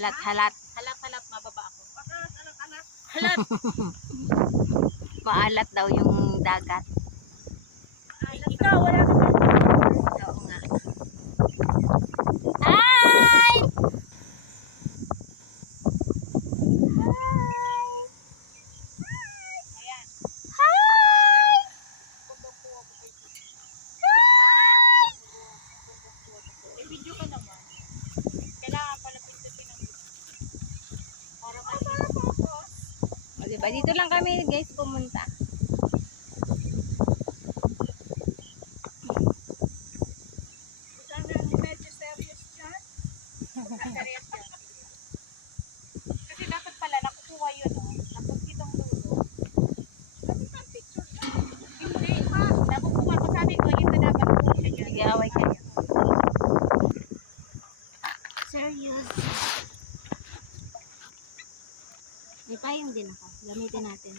Halat-halat. Halat-halat, mababa ako. Halat. Halat! Maalat daw yung dagat. Ikaw, wala ka pa. Oo nga. Hi! Ayan. Hi! May video ka naman. Kailangan pala pindutin ang video. Para ma-focus. O, diba? Dito lang kami guys pumunta. Sana medyo serious dyan. Serious yan. Kasi dapat pala nakukuha yun, no? Tapos itong dulo. Sabi ka picture dyan. Hindi. Nakukuha ko, sabi ko, ito dapat kuha siya dyan. Sige, away kayo. Serious. May payong din ako. Gamitin natin.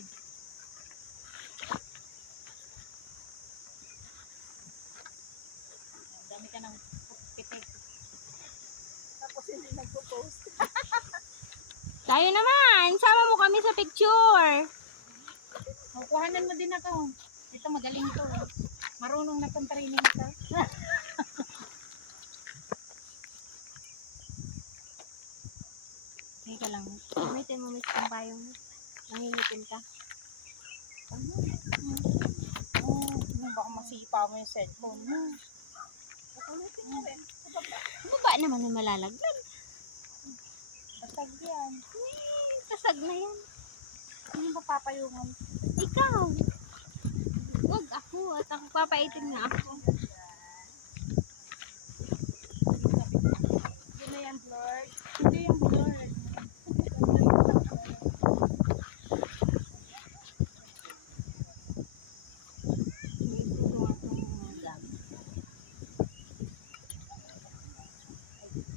Dami ka ng pitik. Tapos hindi nagpo-post. Tayo naman! Sama mo kami sa picture! Kukuhanan mo din ako. Ito magaling to. Marunong na tong training ito. Teka lang. Gamitin mo miss ang payong mo. Nangingitim ka. Baka masipa mo yung cellphone mo. Ulitin mo rin. Baba naman na malalaglag. Basag yan. Kasag na yan. Ano ba papayungan? Ikaw! Huwag ako. At ako papaitin na ako. Yun na yan, blurred. Hindi yung blur.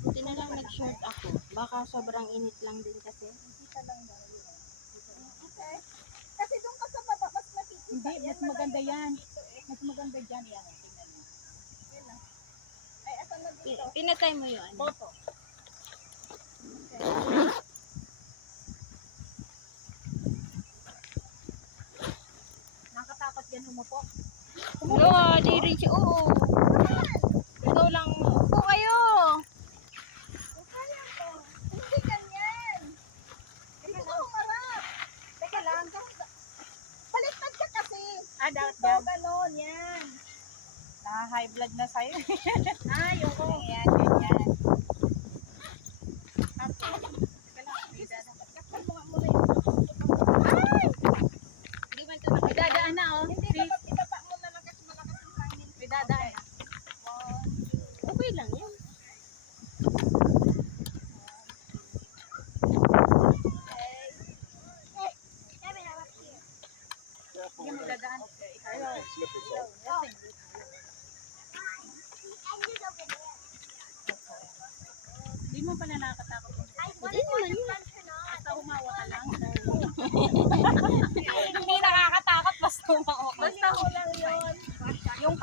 Buti na lang nag-short ako. Baka sobrang init lang din kasi. Okay. Kasi doon ka sa baba, mas makikita. Hindi, mas maganda yan. Mas maganda dyan. Yan, tingnan mo. Ay, asan na dito? Pinatay mo yun. Boto. Nakatakot yan umupo. Oo, di rin siya. Oo. Ikaw lang. Upo kayo. Kaya ko. Hindi ganyan. Hindi ka humarap. Teka lang. Baliktad ka kasi. Dapat So, yan. ganon, yan. Na-high blood na sa'yo. Yung ko. Yan, ganyan. Tapos, teka lang. Kapal mo nga muna yung Hindi ba ito May dadaan na, oh. Hindi, dapat itapa mo na lang kasi malakas yung hangin. May dadaan na. okay lang yan. Hindi mo dadaan. Hindi mo pala nakakatakot. Hindi naman yun. Basta humawa ka lang. Hindi nakakatakot basta umawa. Basta Ako lang yun. yung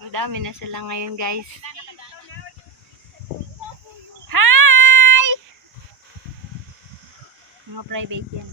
Madami na sila ngayon guys. Hi! Mga private yan.